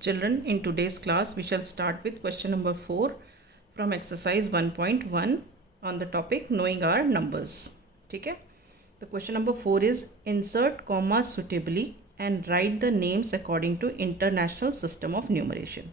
Children, in today's class, we shall start with question number 4 from exercise 1.1 on the topic knowing our numbers. ठीक है, तो question number 4 is insert commas suitably and write the names according to International System of Numeration.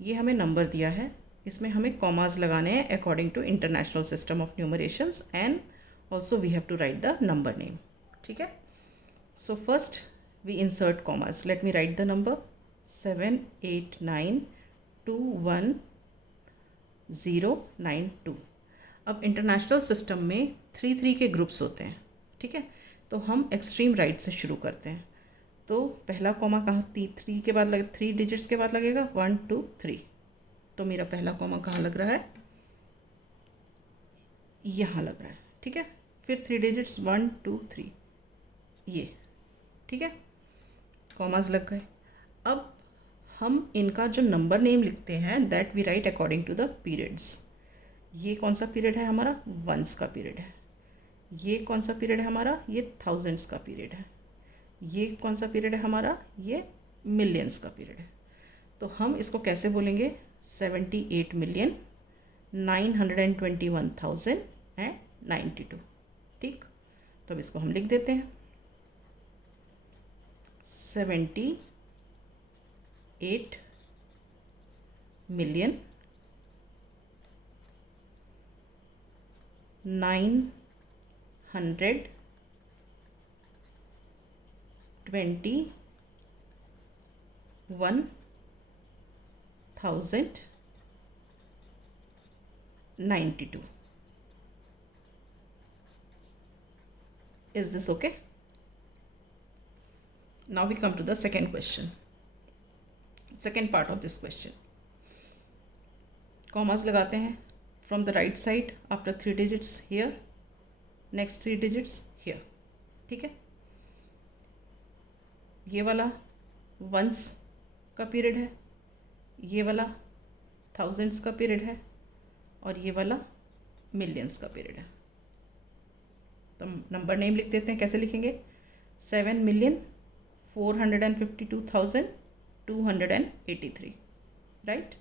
ये हमें number दिया है, इसमें हमें commas लगाने हैं according to international system of numerations and also we have to write the number name. ठीक है, so first we insert commas. Let me write the number 789211092. अब इंटरनेशनल सिस्टम में 3 के ग्रुप्स होते हैं. ठीक है, तो हम एक्सट्रीम राइट से शुरू करते हैं. तो पहला कॉमा कहाँ 3 के बाद लगे, 3 डिजिट्स के बाद लगेगा 1 2 3. तो मेरा पहला कॉमा कहाँ लग रहा है, यहाँ लग रहा है. ठीक है, फिर 3 डिजिट्स 1 2 3 ये. ठीक है, कॉमास लग गए. अब हम इनका जो नंबर नेम लिखते हैं that we write according to the periods. ये कौन सा पीरियड है हमारा, वंस का पीरियड है. ये कौन सा पीरियड है हमारा, ये थाउजेंड्स का पीरियड है. ये कौन सा पीरियड है हमारा, ये मिलियंस का पीरियड है. तो हम इसको कैसे बोलेंगे, 78,921,092. ठीक, तो अब इसको हम लिख देते हैं 78,921,092. Is this okay? Now we come to the second question, second part of this question. Commas लगाते हैं from the right side after 3 digits here, next 3 digits here. ठीक है, ये वाला वंस का पीरियड है, ये वाला थाउजेंड्स का पीरियड है और ये वाला मिलियंस का पीरियड है. तो नंबर नेम लिख देते हैं. कैसे लिखेंगे, 7,452,283. राइट,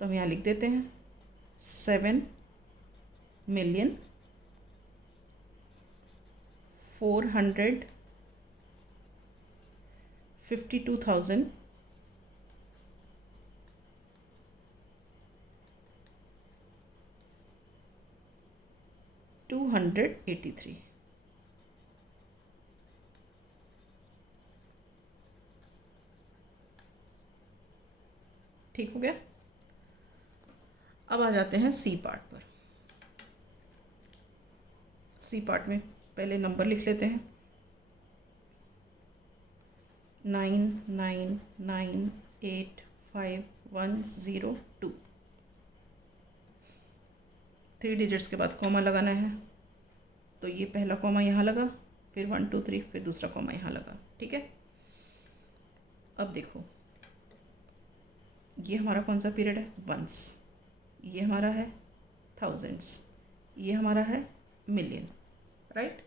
तो हम यहाँ लिख देते हैं 7,452,283. ठीक हो गया. अब आ जाते हैं सी पार्ट पर. सी पार्ट में पहले नंबर लिख लेते हैं 9998510 3 डिजिट्स के बाद कॉमा लगाना है. तो ये पहला कॉमा यहाँ लगा, फिर 1 2 3, फिर दूसरा कॉमा यहाँ लगा. ठीक है, अब देखो ये हमारा कौन सा पीरियड है, वंस. ये हमारा है थाउजेंड्स, ये हमारा है मिलियन. राइट,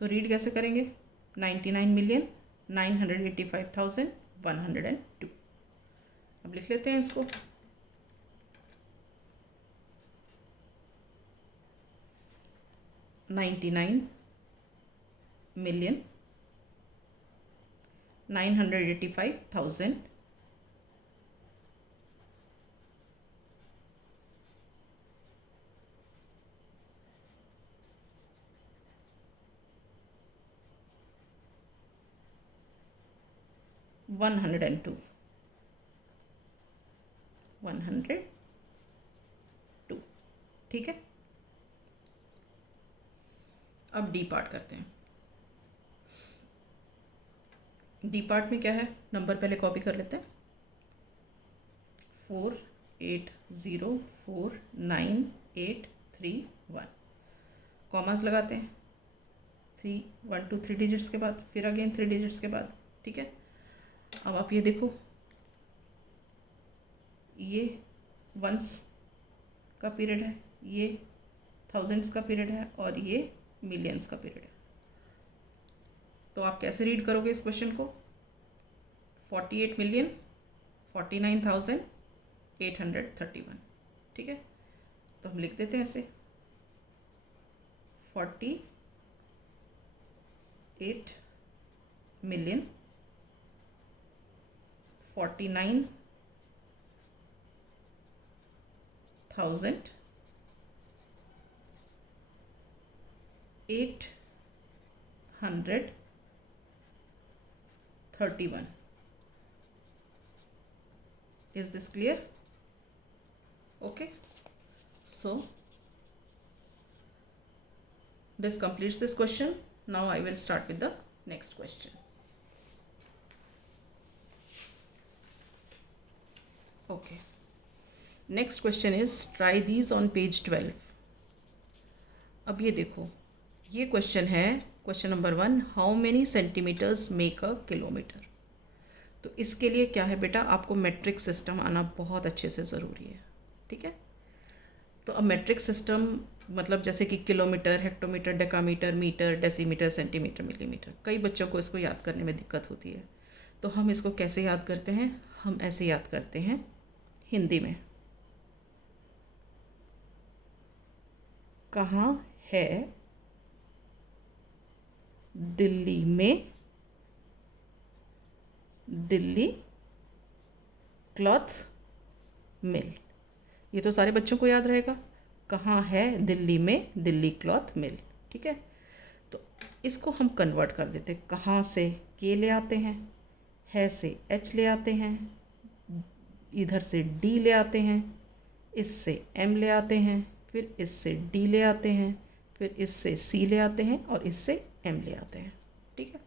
तो रीड कैसे करेंगे, 99,985,102. अब लिख लेते हैं इसको. $99,985,000 102. ठीक है, अब डी पार्ट करते हैं. डी पार्ट में क्या है, नंबर पहले कॉपी कर लेते हैं 48049831. कॉमास लगाते हैं 3 1 2 3 डिजिट्स के बाद, फिर अगेन 3 डिजिट्स के बाद. ठीक है, अब आप ये देखो, ये वंस का पीरियड है, ये थाउजेंड्स का पीरियड है और ये मिलियंस का पीरियड है. तो आप कैसे रीड करोगे इस क्वेश्चन को, 48 मिलियन 49,831, ठीक है। तो हम लिख देते हैं ऐसे 48,831. Is this clear? Okay, so this completes this question. Now I will start with the next question. Okay, next question is try these on page 12. अब ये देखो, ये क्वेश्चन है, question number 1, how many centimeters make a kilometer. तो इसके लिए क्या है बेटा, आपको मेट्रिक सिस्टम आना बहुत अच्छे से ज़रूरी है, ठीक है। तो अब मेट्रिक सिस्टम मतलब जैसे कि kilometer, hectometer, decameter, meter, decimeter, centimeter, millimeter, कई बच्चों को इसको याद करने में दिक्कत होती है। तो हम इसको कैसे याद करते हैं, हम ऐसे याद करते हैं हिंदी में। कहाँ है दिल्ली में दिल्ली क्लॉथ मिल। ये तो सारे बच्चों को याद रहेगा, कहाँ है दिल्ली में दिल्ली क्लॉथ मिल, ठीक है। तो इसको हम कन्वर्ट कर देते, कहाँ से के ले आते हैं, है से एच ले आते हैं, इधर से डी ले आते हैं, इससे एम ले आते हैं, फिर इससे डी ले आते हैं, फिर इससे सी ले आते हैं और इससे एम ले आते हैं, ठीक है।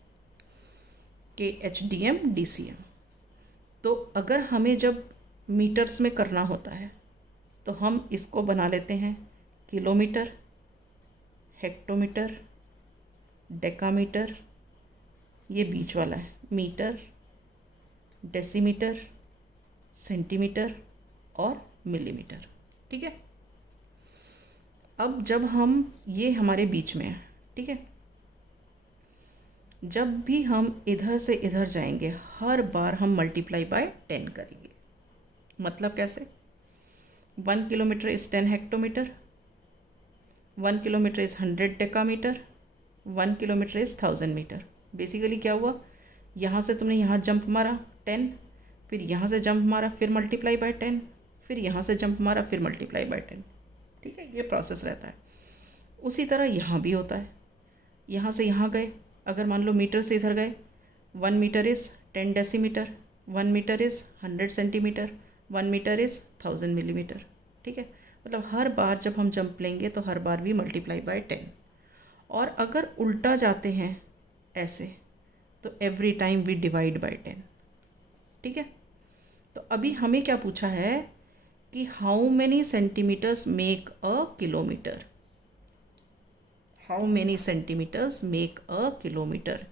K H D M D C M. तो अगर हमें जब मीटर्स में करना होता है तो हम इसको बना लेते हैं किलोमीटर, हेक्टोमीटर, डेकामीटर, ये बीच वाला है मीटर, डेसीमीटर, सेंटीमीटर और मिलीमीटर, ठीक है। अब जब हम, ये हमारे बीच में है, ठीक है, जब भी हम इधर से इधर जाएंगे हर बार हम मल्टीप्लाई बाय 10 करेंगे। मतलब कैसे, 1 kilometer is 10 hectometer, 1 kilometer is 100 decameter, 1 kilometer is 1000 meter. Basically क्या हुआ, यहाँ से तुमने यहाँ जंप मारा 10, फिर यहाँ से जंप मारा, फिर मल्टीप्लाई बाय 10, फिर यहाँ से जंप मारा, फिर मल्टीप्लाई बाय 10, ठीक है। ये प्रोसेस रहता है। उसी तरह यहाँ भी होता है, यहाँ से यहाँ गए, अगर मान लो मीटर से इधर गए, 1 meter is 10 decimeter, 1 meter is 100 centimeter, 1 meter is 1000 millimeter, ठीक है। मतलब हर बार जब हम जंप लेंगे तो हर बार भी मल्टीप्लाई बाय 10। और अगर उल्टा जाते हैं ऐसे तो every time we divide by 10, ठीक है। तो अभी हमें क्या पूछा है कि how many centimeters make a kilometer, how many centimeters make a kilometer,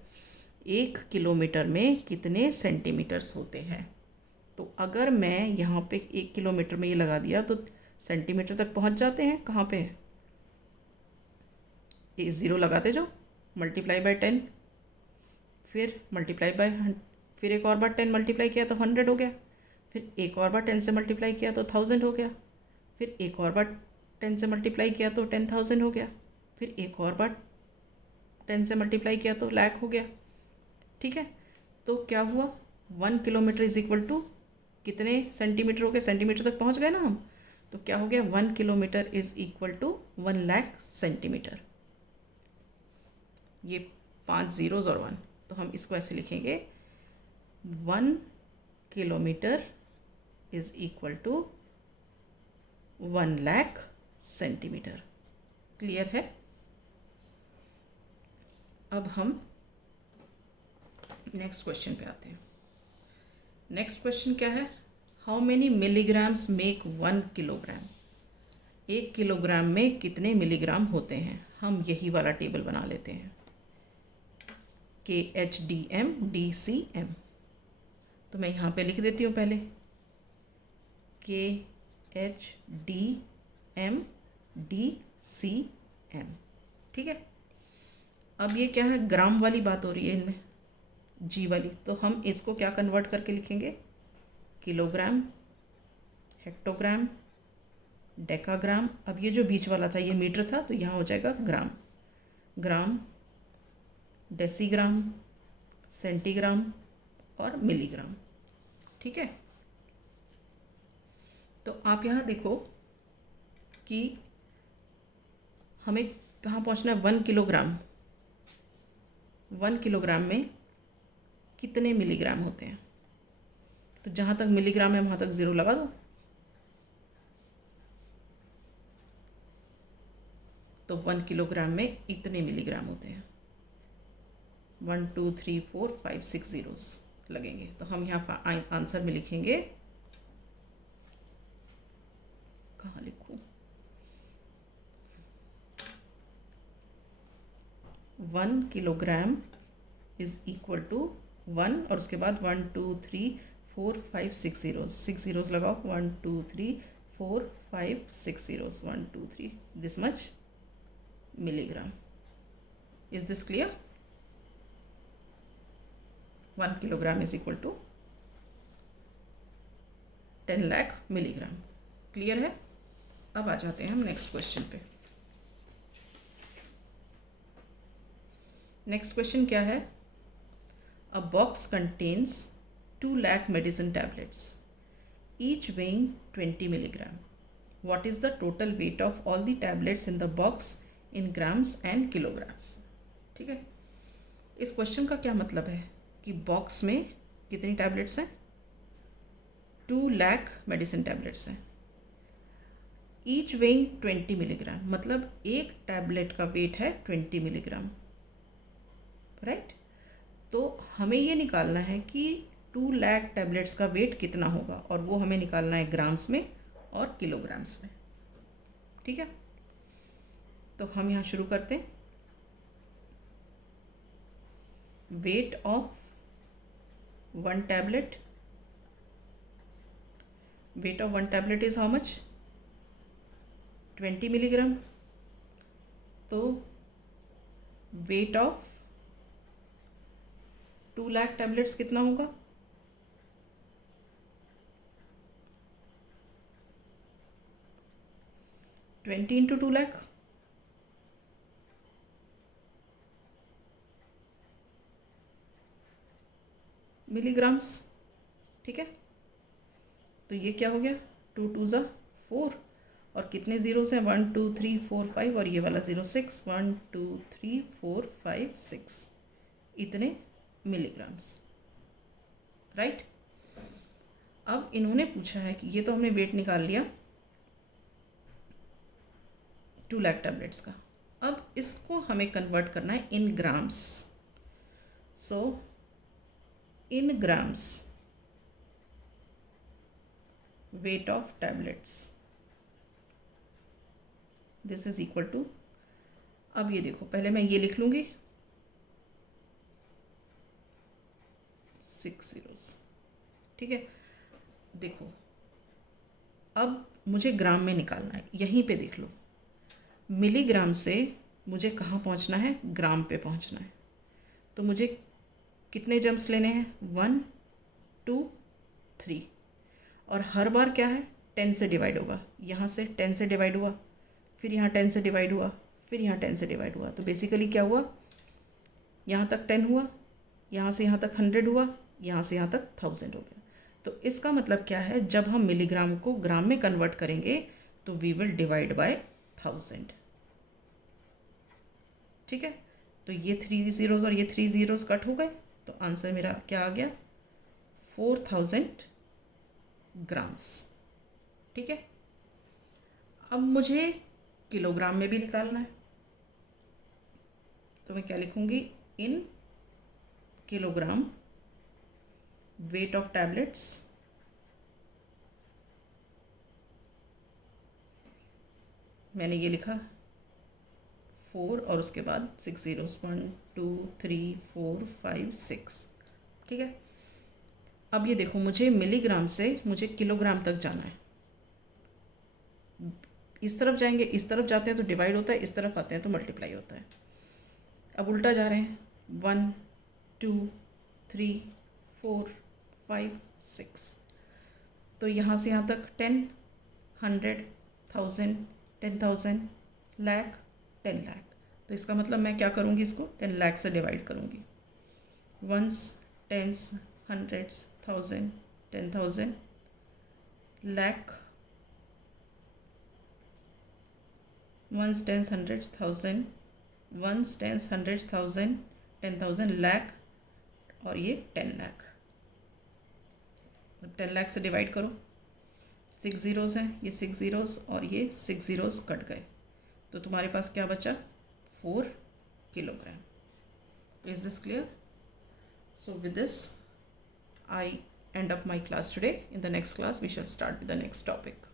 1 kilometer में कितने सेंटीमीटर्स होते हैं। तो अगर मैं यहाँ पे 1 किलोमीटर में ये लगा दिया तो सेंटीमीटर तक पहुँच जाते हैं, कहाँ पे, ये 0 लगाते जाओ, मल्टीप्लाई बाय 10, फिर मल्टीप्लाई बाय, फिर एक और बार 10 मल्टीप्लाई किया तो 100 हो गया, फिर एक और बार 10 से मल्टीप्लाई किया तो 1000 हो गया, फिर एक और बार 10 से मल्टीप्लाई किया तो 10,000 हो गया, फिर एक और बार 10 से मल्टीप्लाई किया तो लाख हो गया, ठीक है। तो क्या हुआ, 1 किलोमीटर इज इक्वल टू कितने सेंटीमीटर हो गए, सेंटीमीटर तक पहुंच गए ना हम। तो क्या हो गया, 1 kilometer is equal to 1 lakh centimeter. ये 5 zeros और 1, तो हम इसको ऐसे लिखेंगे 1 kilometer is equal to 1 lakh centimeter. Clear है। अब हम नेक्स्ट क्वेश्चन पे आते हैं। नेक्स्ट क्वेश्चन क्या है, how many milligrams make 1 kilogram, 1 kilogram में कितने मिलीग्राम होते हैं। हम यही वाला टेबल बना लेते हैं, KHDM DCM। तो मैं यहाँ पे लिख देती हूँ पहले KHDM DCM, ठीक है। अब ये क्या है, ग्राम वाली बात हो रही है इनमें, जी वाली, तो हम इसको क्या कन्वर्ट करके लिखेंगे, किलोग्राम, हेक्टोग्राम, डेकाग्राम। अब ये जो बीच वाला था ये मीटर था, तो यहाँ हो जाएगा ग्राम, ग्राम, डेसीग्राम, सेंटीग्राम और मिलीग्राम। ठीक है, तो आप यहाँ देखो कि हमें कहाँ पहुँचना है। 1 किलोग्राम, 1 किलोग्राम में कितने मिलीग्राम होते हैं? तो जहाँ तक मिलीग्राम है वहाँ तक ज़ीरो लगा दो। तो 1 किलोग्राम में इतने मिलीग्राम होते हैं। 1 2 3 4 5 6 ज़ीरोस लगेंगे। तो हम यहाँ आंसर में लिखेंगे, कहाँ लिखूँ, 1 किलोग्राम इज इक्वल टू 1 और उसके बाद 1 2 3 4 5 6 ज़ीरोस, 6 ज़ीरोस लगाओ। 1 2 3 4 5 6 zeros, 1 2 3, this much milligram. Is this clear? 1 kilogram is equal to 10 lakh milligram. Clear है? अब आ जाते हैं हम नेक्स्ट क्वेश्चन पे। नेक्स्ट क्वेश्चन क्या है? अ box contains 2 lakh medicine tablets, each weighing 20 milligram. What is the total weight of all the tablets in the box in grams and kilograms? ठीक है, इस क्वेश्चन का क्या मतलब है कि बॉक्स में कितनी टैबलेट्स हैं? 2 लाख मेडिसिन टैबलेट्स हैं, ईच वेइंग 20 मिलीग्राम, मतलब एक टैबलेट का वेट है 20 मिलीग्राम, राइट? तो हमें ये निकालना है कि 2 लाख टैबलेट्स का वेट कितना होगा, और वो हमें निकालना है ग्राम्स में और किलोग्राम्स में। ठीक है, तो हम यहाँ शुरू करते हैं। Weight of 1 tablet, weight of 1 tablet is how much? 20 milligram. तो वेट ऑफ 2 लाख टैबलेट्स कितना होगा? 20 इंटू 2 लाख, मिलीग्राम्स। ठीक है, तो ये क्या हो गया? 2 2 ज़ा 4 और कितने ज़ीरोस हैं? 1 2 3 4 5 और ये वाला ज़ीरो 6। 1 2 3 4 5 6, इतने मिलीग्राम्स, राइट? अब इन्होंने पूछा है कि ये तो हमने वेट निकाल लिया 2 लाख टैबलेट्स का, अब इसको हमें कन्वर्ट करना है in grams. So in grams weight of tablets, this is equal to, अब ये देखो, पहले मैं ये लिख लूँगी 6 ज़ीरोस। ठीक है, देखो अब मुझे ग्राम में निकालना है, यहीं पे देख लो, मिलीग्राम से मुझे कहाँ पहुँचना है? ग्राम पे पहुँचना है। तो मुझे कितने जम्प्स लेने हैं? 1 2 3, और हर बार क्या है? 10 से डिवाइड होगा। यहाँ से 10 से डिवाइड हुआ, फिर यहाँ 10 से डिवाइड हुआ, फिर यहाँ 10 से डिवाइड हुआ। तो बेसिकली क्या हुआ? यहाँ तक 10 हुआ, यहाँ से यहाँ तक 100 हुआ, यहाँ से यहाँ तक 1000 हो गया। तो इसका मतलब क्या है? जब हम मिलीग्राम को ग्राम में कन्वर्ट करेंगे तो वी विल डिवाइड बाय 1000। ठीक है, तो ये 3 ज़ीरोज़ और ये 3 ज़ीरोज़ कट हो गए, तो आंसर मेरा क्या आ गया? 4000 ग्राम्स। ठीक है, अब मुझे किलोग्राम में भी निकालना है, तो मैं क्या लिखूंगी? In kilogram weight of tablets, मैंने ये लिखा 4 और उसके बाद 6 ज़ीरोस, 1 2 3 4 5 6। ठीक है, अब ये देखो, मुझे मिलीग्राम से मुझे किलोग्राम तक जाना है। इस तरफ जाएंगे, इस तरफ जाते हैं तो डिवाइड होता है, इस तरफ आते हैं तो मल्टीप्लाई होता है। अब उल्टा जा रहे हैं, 1 2 3 4 5 6। तो यहाँ से यहाँ तक 10, 100, 1000, 10,000, लाख, 10 लाख। तो इसका मतलब मैं क्या करूँगी, इसको 10 लाख से डिवाइड करूँगी। Ones, tens, hundreds, 1000, 10,000, lakh, ones, tens, hundreds, 1000, ones, tens, hundreds, 1000, 10,000, lakh, और ये 10 लाख। 10 लाख से डिवाइड करो, 6 ज़ीरोज़ हैं, ये 6 ज़ीरोज़ और ये 6 ज़ीरोज़ कट गए, तो तुम्हारे पास क्या बचा, 4 kilogram. Is this clear? So with this I end up my class today. In the next class we shall start with the next topic.